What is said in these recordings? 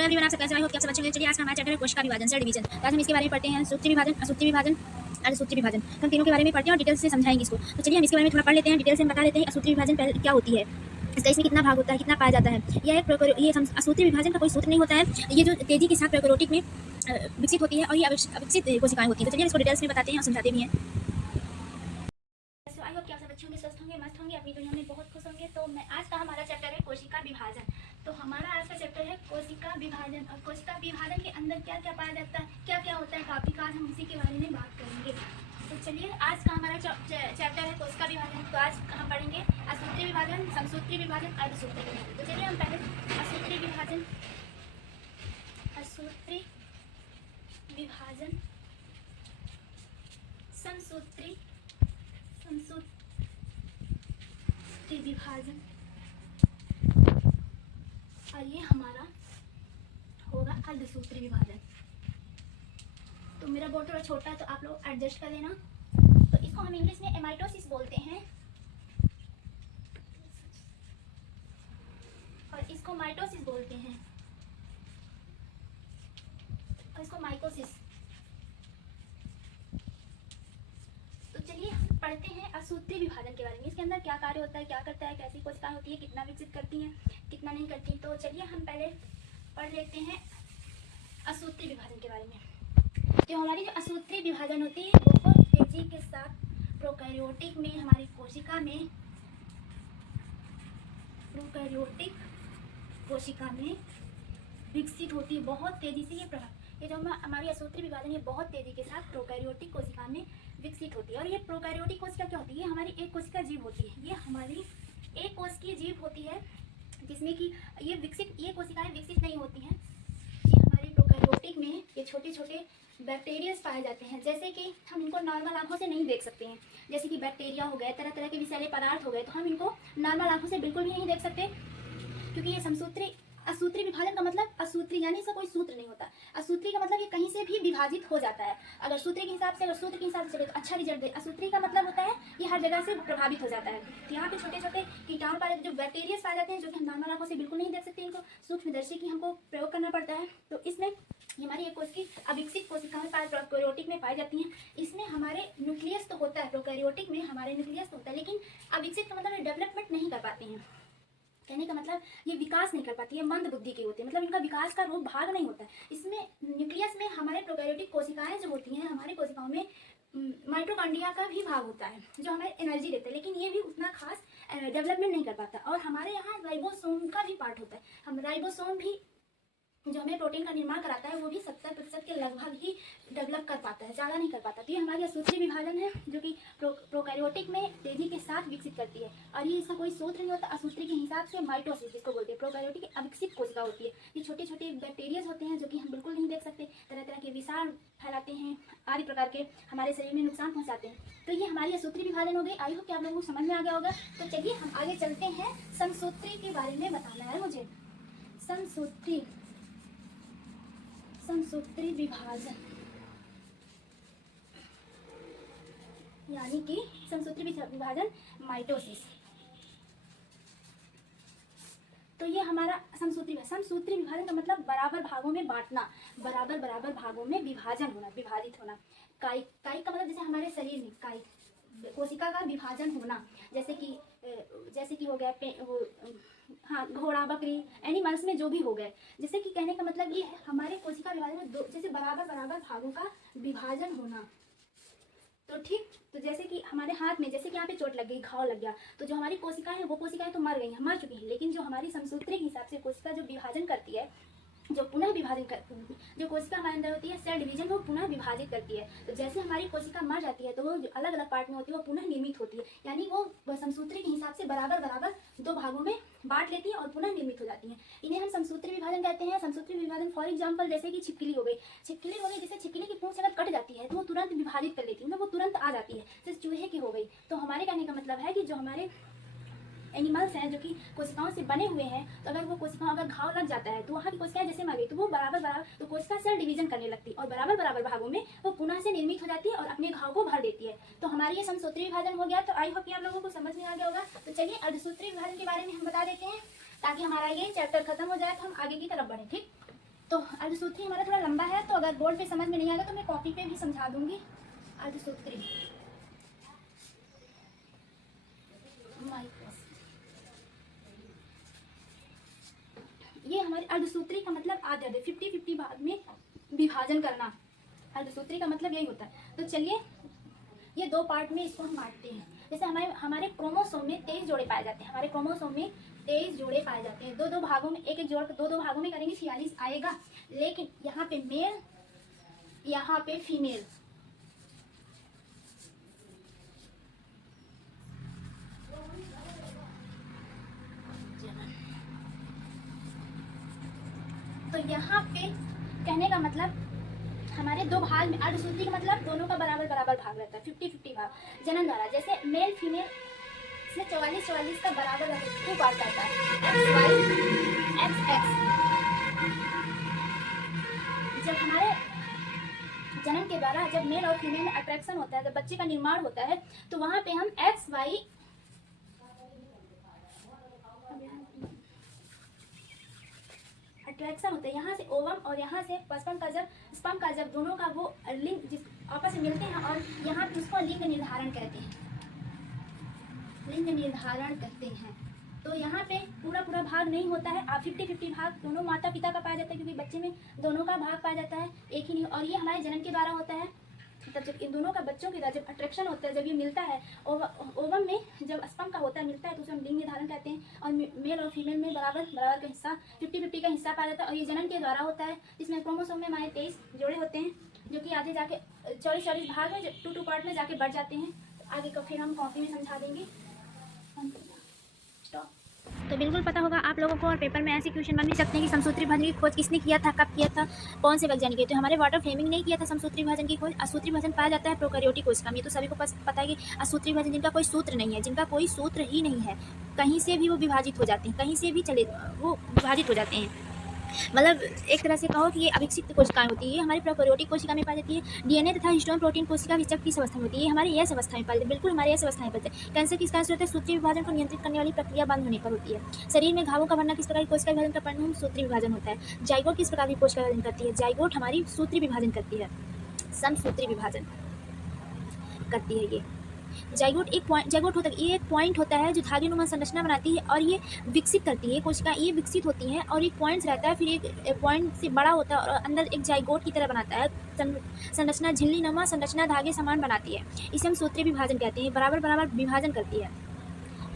Hello everyone, आप सब कैसे? आई होप कि आप सब अच्छे होंगे। चलिए आज का हमारा चैप्टर है कोशिका विभाजन, सेल डिवीजन। तो आज हम इसके बारे में पढ़ते हैं, सूत्री विभाजन, असूत्री विभाजन, अर्धसूत्री विभाजन। हम तीनों के बारे में पढ़ते हैं और डिटेल से समझाएंगे इसको। तो चलिए हम इसके बारे में थोड़ा पढ़ लेते हैं, डिटेल से बता देते हैं असूत्री विभाजन क्या होती है, इसका इसमें कितना भाग होता है, कितना पाया जाता है। ये असूत्री विभाजन का कोई सूत्र नहीं होता है, ये जो तेजी के साथ प्रोकैरियोटिक में विकसित होती है और ये अविकसित कोशिकाएं होती हैं। तो चलिए इसको डिटेल्स में बताते हैं और समझाते भी हैं। आई होप कि आप सब अच्छे होंगे, स्वस्थ होंगे, मस्त होंगे, अपनी दुनिया में बहुत खुश होंगे। तो मैं आज का हमारा चैप्टर है कोशिका विभाजन। तो हमारा आज का चैप्टर है कोशिका विभाजन, और कोशिका विभाजन के अंदर क्या क्या पाया जाता है, क्या क्या होता है टॉपिक, आज हम उसी के बारे में बात करेंगे। तो चलिए आज का हमारा चैप्टर है कोशिका विभाजन। तो आज हम पढ़ेंगे असूत्री विभाजन, समसूत्री विभाजन, अर्धसूत्री विभाजन। तो चलिए हम पहले असूत्री विभाजन, असूत्री विभाजन, समसूत्री विभाजन, और ये हमारा होगा अर्धसूत्री विभाजन। तो मेरा बोर्ड थोड़ा छोटा है तो आप लोग एडजस्ट कर लेना। तो इसको हम इंग्लिश में एमाइटोसिस बोलते हैं और इसको माइटोसिस बोलते हैं और इसको माइकोसिस। तो चलिए पढ़ते हैं असूत्री विभाजन के बारे में। इसके अंदर क्या कार्य होता है, क्या करता है, कैसी कोशिकाएं होती है, कितना विकसित करती हैं, कितना नहीं करती। तो चलिए हम पहले पढ़ लेते हैं असूत्री विभाजन के बारे में। जो हमारी जो असूत्री विभाजन होती है बहुत तेजी के साथ प्रोकैरियोटिक में, हमारी कोशिका में, प्रोकैरियोटिक कोशिका में विकसित होती है बहुत तेजी से। ये जो हमारी असूत्री विभाजन, ये बहुत तेजी के साथ प्रोकैरियोटिक कोशिका में विकसित होती है। और ये प्रोकैरियोटिक कोशिका क्या होती है? ये हमारी एक कोशिका जीव होती है। ये हमारी एक कोशिकीय जीव होती है जिसमें कि ये कोशिकाएं विकसित नहीं होती हैं। ये हमारी प्रोकैरियोटिक में ये छोटे छोटे बैक्टीरियाज पाए जाते हैं, जैसे कि हम इनको नॉर्मल आंखों से नहीं देख सकते हैं। जैसे कि बैक्टीरिया हो गए, तरह तरह के विषैले पदार्थ हो गए, तो हम इनको नॉर्मल आंखों से बिल्कुल भी नहीं देख सकते, क्योंकि ये असूत्री विभाजन का मतलब असूत्री यानी इसका कोई सूत्र नहीं होता। असूत्री का मतलब ये कहीं से भी विभाजित हो जाता है। अगर सूत्र के हिसाब से चले तो अच्छा रिजल्ट दे। असूत्री का मतलब होता है ये हर जगह से प्रभावित हो जाता है। तो यहाँ पे छोटे छोटे कीटाणु पाए, जो बैक्टीरिया पाए जाते हैं, जो कि हम नॉर्मल आंखों से बिल्कुल नहीं देख सकते, इनको सूक्ष्मदर्शी की हमको प्रयोग करना पड़ता है। तो इसमें हमारी एक कोशिका अविकसित कोशिकाएं प्रोकैरियोटिक में पाई जाती हैं। इसमें हमारे न्यूक्लियस तो होता है, प्रोकैरियोटिक में हमारे न्यूक्लियस तो होता है, लेकिन अविकसित का मतलब डेवलपमेंट नहीं कर पाते हैं। कहने का मतलब ये विकास नहीं कर पाती है, मंद बुद्धि के होते हैं, मतलब इनका विकास का रूप भाग नहीं होता है। इसमें न्यूक्लियस में हमारे प्रोकैरियोटिक कोशिकाएं जो होती हैं, हमारी कोशिकाओं में माइटोकॉन्ड्रिया का भी भाग होता है जो हमें एनर्जी देता है, लेकिन ये भी उतना खास डेवलपमेंट नहीं कर पाता। और हमारे यहाँ राइबोसोम का भी पार्ट होता है। हम राइबोसोम भी जो हमें प्रोटीन का निर्माण कराता है, वो भी 70% के लगभग ही डेवलप कर पाता है, ज़्यादा नहीं कर पाता। तो ये हमारी असूत्री विभाजन है जो कि प्रोकैरियोटिक में तेजी के साथ विकसित करती है। और ये इसका कोई सूत्र नहीं होता। असूत्री के हिसाब से माइटोसिस जिसको बोलते हैं, प्रोकैरियोटिक अविकसित कोशिका होती है। ये छोटे छोटे बैक्टीरियाज होते हैं जो कि हम बिल्कुल नहीं देख सकते, तरह तरह के विषाणु फैलाते हैं, आदि प्रकार के हमारे शरीर में नुकसान पहुँचाते हैं। तो ये हमारी असूत्री विभाजन हो गई। आई होप कि आप लोगों को समझ में आ गया होगा। तो चलिए हम आगे चलते हैं। समसूत्री के बारे में बताना है मुझे। समसूत्री विभाजन यानी कि समसूत्री विभाजन, माइटोसिस। तो ये हमारा समसूत्री विभाजन का मतलब बराबर भागों में बांटना, बराबर भागों में विभाजन होना, विभाजित होना। काई का मतलब जैसे हमारे शरीर में काई कोशिका का विभाजन होना, जैसे कि हो गया हाँ, घोड़ा, बकरी, एनिमल्स में जो भी हो गए। जैसे कि कहने का मतलब ये है हमारे कोशिका विभाजन में जैसे बराबर भागों का विभाजन होना। तो ठीक, तो जैसे कि हमारे हाथ में, जैसे कि यहाँ पे चोट लग गई, घाव लग गया, तो जो हमारी कोशिकाएं हैं वो कोशिकाएं तो मर गई हैं, मर चुकी हैं, लेकिन जो हमारी समसूत्री के हिसाब से कोशिका जो विभाजन करती है, जो पुनः विभाजन जो कोशिका हमारे अंदर होती है, सेल डिवीजन, वो पुनः विभाजित करती है। तो जैसे हमारी कोशिका मर जाती है तो वो जो अलग अलग पार्ट में होती है वो पुनः निर्मित होती है, यानी वो समसूत्री के हिसाब से बराबर दो भागों में बांट लेती है और पुनः निर्मित हो जाती है। इन्हें हम समसूत्री विभाजन कहते हैं। समसूत्री विभाजन फॉर एग्जाम्पल जैसे कि छिपकली हो गई, जैसे छिपकली की पूंछ अगर कट जाती है तो वो तुरंत विभाजित कर लेती है, मतलब वो तुरंत आ जाती है। जैसे चूहे की हो गई। तो हमारे कहने का मतलब है कि जो हमारे एनिमल्स हैं जो कि कोशिकाओं से बने हुए हैं, तो अगर वो कोशिकाओं अगर घाव लग जाता है तो वहाँ की कोशिकाएं जैसे मर गई तो वो बराबर तो कोशिका सेल डिवीजन करने लगती है और बराबर भागों में वो पुनः से निर्मित हो जाती है और अपने घाव को भर देती है। तो हमारी ये समसूत्री विभाजन हो गया। तो आई होप कि आप लोगों को समझ में आ गया होगा। तो चलिए अर्धसूत्री विभाजन के बारे में हम बता देते हैं ताकि हमारा ये चैप्टर खत्म हो जाए तो हम आगे की तरफ बढ़ें। ठीक, तो अर्धसूत्री हमारा थोड़ा लंबा है, तो अगर बोर्ड पे समझ में नहीं आएगा तो मैं कॉपी पे भी समझा दूंगी। अर्धसूत्री ये हमारे अर्धसूत्री का मतलब आधे आधे 50-50 भाग में विभाजन करना, अर्धसूत्री का मतलब यही होता है। तो चलिए ये दो पार्ट में इसको हम बांटते हैं। जैसे हमारे क्रोमोसोम में 23 जोड़े पाए जाते हैं, हमारे क्रोमोसोम में 23 जोड़े पाए जाते हैं। दो भागों में एक जोड़ दो भागों में करेंगे 46 आएगा, लेकिन यहाँ पे मेल यहाँ पे फीमेल। तो यहाँ पे कहने का मतलब हमारे दो भाग में अर्धसूत्री का मतलब दोनों का बराबर बराबर भाग रहता है, 50-50 भाग जनन द्वारा। जैसे मेल फीमेल इसमें 44-44 का बराबर 2 पार्ट रहता है, XY XX। जब हमारे जनन के द्वारा जब मेल और फीमेल में अट्रैक्शन होता है, जब बच्चे का निर्माण होता है, तो वहाँ पे हम XY अट्रैक्शन होता है, यहाँ से ओवम और यहाँ से स्पर्म का जब दोनों का वो लिंग आपस में मिलते हैं, और यहाँ पे उसको लिंग निर्धारण कहते हैं, लिंग निर्धारण कहते हैं। तो यहाँ पे पूरा भाग नहीं होता है, 50-50 भाग दोनों माता पिता का पाया जाता है, क्योंकि बच्चे में दोनों का भाग पाया जाता है, एक ही नहीं। और ये हमारे जनन के द्वारा होता है। तब जब इन दोनों का बच्चों के द्वारा जब अट्रैक्शन होता है, जब ये मिलता है ओवम में, जब स्पर्म का होता है मिलता है, तो उसे हम लिंग निर्धारण कहते हैं। और मेल और फीमेल में बराबर का हिस्सा 50-50 का हिस्सा पाया जाता है। और ये जनन के द्वारा होता है, जिसमें क्रोमोसोम में हमारे 23 जोड़े होते हैं, जो कि आगे जाके 44 भाग में 2 पार्ट में जाके बढ़ जाते हैं। आगे का फिर हम कॉपी में समझा देंगे। तो बिल्कुल पता होगा आप लोगों को, और पेपर में ऐसे क्वेश्चन बन भी सकते हैं कि समसूत्री विभाजन की खोज किसने किया था, कब किया था, कौन से वैज्ञानिक किए। तो हमारे वाटर फ्लेमिंग ने किया था समसूत्री विभाजन की खोज। असूत्री विभाजन पाया जाता है प्रोकैरियोटिक कोशिका में। ये तो सभी को पता है कि असूत्री विभाजन जिनका कोई सूत्र नहीं है, जिनका कोई सूत्र ही नहीं है, कहीं से भी वो विभाजित हो जाते हैं, कहीं से भी वो विभाजित हो जाते हैं। मतलब एक तरह से कहो कि ये अविकसित कोशिकाएं होती है। ये हमारी प्रोकैरियोटिक कोशिका में पाई जाती है। डीएनए तथा हिस्टोन प्रोटीन कोशिका विचक किस अवस्था में होती है, ये हमारी एस अवस्था में पाई जाती है। बिल्कुल हमारी एस अवस्था में पाई जाती है। कैंसर किस कारण से होता है, सूत्री विभाजन को नियंत्रित करने वाली प्रक्रिया बंद होने पर होती है। शरीर में घावों का भरना किस प्रकार की कोशिका विभाजन का परिणाम, सूत्री विभाजन होता है। जाइगोट किस प्रकार की कोशिका विभाजन करती है, जाइगोट हमारी सूत्री विभाजन करती है, समसूत्री विभाजन करती है। ये जाइगोट जाइगोट होता है, ये एक पॉइंट होता है जो धागेनुमा संरचना बनाती है और ये विकसित करती है कोशिका। ये विकसित होती हैं और एक पॉइंट्स रहता है, फिर एक पॉइंट से बड़ा होता है और अंदर एक जाइगोट की तरह बनाता है। संरचना झिल्लीनुमा संरचना धागे समान बनाती है। इसे हम सूत्री विभाजन कहते हैं, बराबर विभाजन करती है,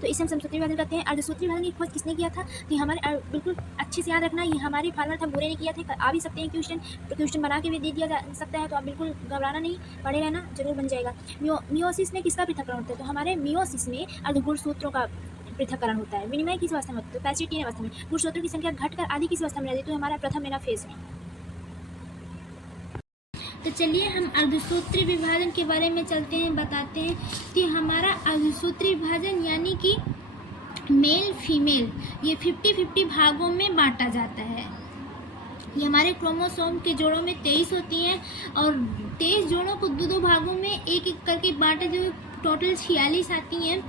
तो इसे हम समसूत्री विभाजन करते हैं। अर्धसूत्री विभाजन की खोज किसने किया था, तो हमारे बिल्कुल अच्छे से याद रखना, ये हमारे फार्मर था, बुरे ने किया था। आ भी सकते हैं क्वेश्चन बना के भी दे दिया जा सकता है, तो आप बिल्कुल घबराना नहीं, पढ़े रहना, जरूर बन जाएगा। मियोसिस में किसका पृथक्करण होता है, तो हमारे मियोसिस में अर्धगुणसूत्रों का पृथक्करण होता है। विनिमय किस अवस्था में होता है, तो पैसिटीन अवस्था में। गुणसूत्रों की संख्या घटकर आधी किस अवस्था में रहती है, तो हमारा प्रथम मेनाफेज में। तो चलिए हम अर्धसूत्री विभाजन के बारे में चलते हैं, बताते हैं कि हमारा अर्धसूत्री विभाजन यानी कि मेल फीमेल ये 50-50 भागों में बांटा जाता है। ये हमारे क्रोमोसोम के जोड़ों में 23 होती हैं और 23 जोड़ों को 2 भागों में एक करके बांटे, जो टोटल 46 आती हैं।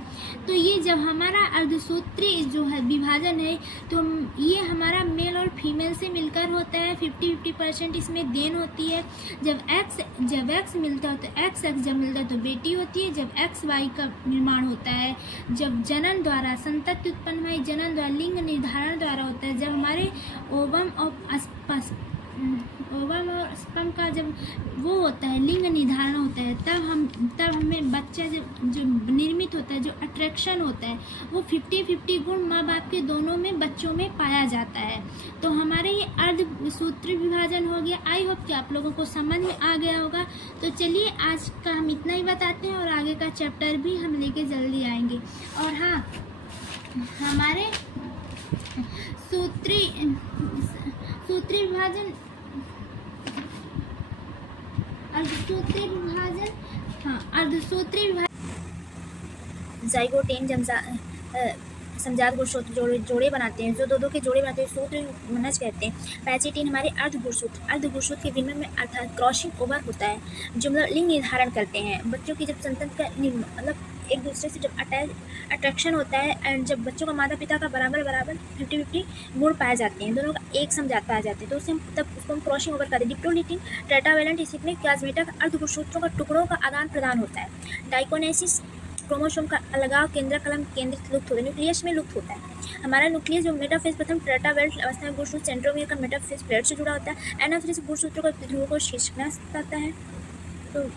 तो ये जब हमारा अर्धसूत्री जो है विभाजन है, तो ये हमारा मेल और फीमेल से मिलकर होता है। 50-50% इसमें देन होती है। जब एक्स मिलता है तो एक्स जब मिलता है तो बेटी होती है। जब XY का निर्माण होता है, जब जनन द्वारा संतति उत्पन्न हुई, जनन द्वारा लिंग निर्धारण द्वारा होता है। जब हमारे ओवम और स्पर्म का जब वो होता है, लिंग निर्धारण होता है, तब हमें बच्चा जो निर्मित होता है, जो अट्रैक्शन होता है, वो 50-50 गुण माँ बाप के दोनों में बच्चों में पाया जाता है। तो हमारे ये अर्धसूत्री विभाजन हो गया। आई होप कि आप लोगों को समझ में आ गया होगा। तो चलिए आज का हम इतना ही बताते हैं और आगे का चैप्टर भी हम लेके जल्दी आएंगे। और हाँ, हमारे सूत्री विभाजन जाइगोटेन समजात गुणसूत्र जोड़े बनाते हैं, जो दो के जोड़े बनाते हैं, सूत्र मनज कहते हैं। पैचिटीन हमारे अर्धगुणसूत्र के विनिमय में अर्थात क्रॉसिंग ओवर होता है, जो मतलब लिंग निर्धारण करते हैं। बच्चों की जब संतति का मतलब एक दूसरे से जब अट्रैक्शन होता है एंड जब बच्चों का माता पिता का बराबर 50-50 गुण पाए जाते हैं, दोनों का एक समझात पाए जाते हैं, तो उससे हम तब उसको हम क्रॉसिंग ओवर करते हैं। डिप्लोनिटिन टेट्रावैलेंट इसमें प्लाज्मेटा का अर्धगुणसूत्रों का टुकड़ों का आदान प्रदान होता है। डाइकोनेसिस क्रोमोसोम का अलगाव केंद्रकलम केंद्रित लुप्त होता है, न्यूक्लियस में लुप्त होता है। हमारा न्यूक्लियस जो मेटाफेज प्रथम टेट्रावैलेंट अवस्था में गुणसूत्र सेंट्रोमियर का मेटाफेज प्लेट से जुड़ा होता है। एनाफेज गुणसूत्रों का ध्रुवों को खींचना आता है। तो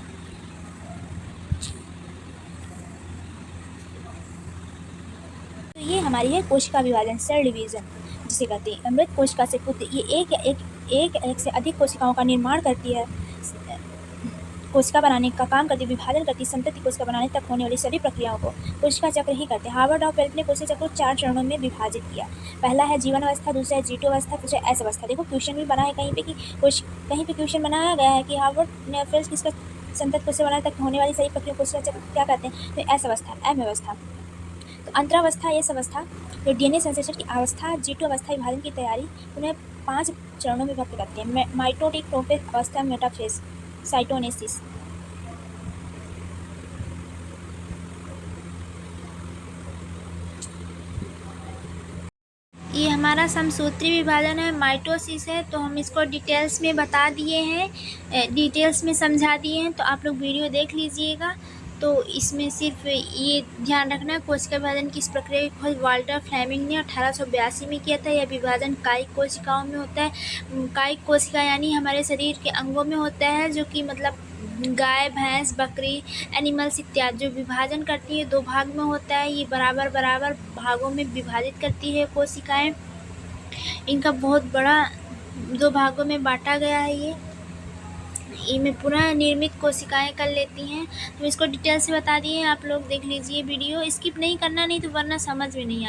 ये हमारी है कोशिका विभाजन, सेल डिवीजन जिसे कहते हैं। अमृत कोशिका से पुत्र ये एक से अधिक कोशिकाओं का निर्माण करती है, कोशिका बनाने का काम करती है, विभाजन करती है, संतति कोशिका बनाने तक होने वाली सभी प्रक्रियाओं को कोशिका चक्र ही करते हैं। हार्वर्ड और वेल्फ ने कोशिका चक्र को 4 चरणों में विभाजित किया। पहला है जीवन अवस्था, दूसरा है G2 अवस्था, तीसरा एस अवस्था। देखो क्वेश्चन भी बना है कहीं पे क्वेश्चन बनाया गया है कि हार्वर्ड ने वेल्फ किसका संतति कोशिका बनाने तक होने वाली सभी प्रक्रिया कोशिका चक्र क्या कहते हैं, तो एस अवस्था, एम अवस्था। तो अंतरावस्था, एस अवस्था जो डीएनए संश्लेषण की अवस्था, G2 अवस्था विभाजन की तैयारी, उन्हें 5 चरणों में विभक्त करते हैं। माइटोटिक प्रोफेज अवस्था, मेटाफेज, साइटोनेसिस। ये हमारा समसूत्री विभाजन है, माइटोसिस है, तो हम इसको डिटेल्स में बता दिए हैं, डिटेल्स में समझा दिए हैं, तो आप लोग वीडियो देख लीजिएगा। तो इसमें सिर्फ ये ध्यान रखना, कोशिका विभाजन की इस प्रक्रिया की खोज वाल्टर फ्लेमिंग ने 1882 में किया था। यह विभाजन कायिक कोशिकाओं में होता है। कायिक कोशिका यानी हमारे शरीर के अंगों में होता है, जो कि मतलब गाय, भैंस, बकरी, एनिमल्स इत्यादि जो विभाजन करती है 2 भाग में होता है। ये बराबर भागों में विभाजित करती है कोशिकाएं। इनका बहुत बड़ा 2 भागों में बांटा गया है। ये इनमें पुनः निर्मित कोशिकाएं कर लेती हैं। तो इसको डिटेल से बता दिए, आप लोग देख लीजिए वीडियो, स्किप नहीं करना, नहीं तो वरना समझ में नहीं आए।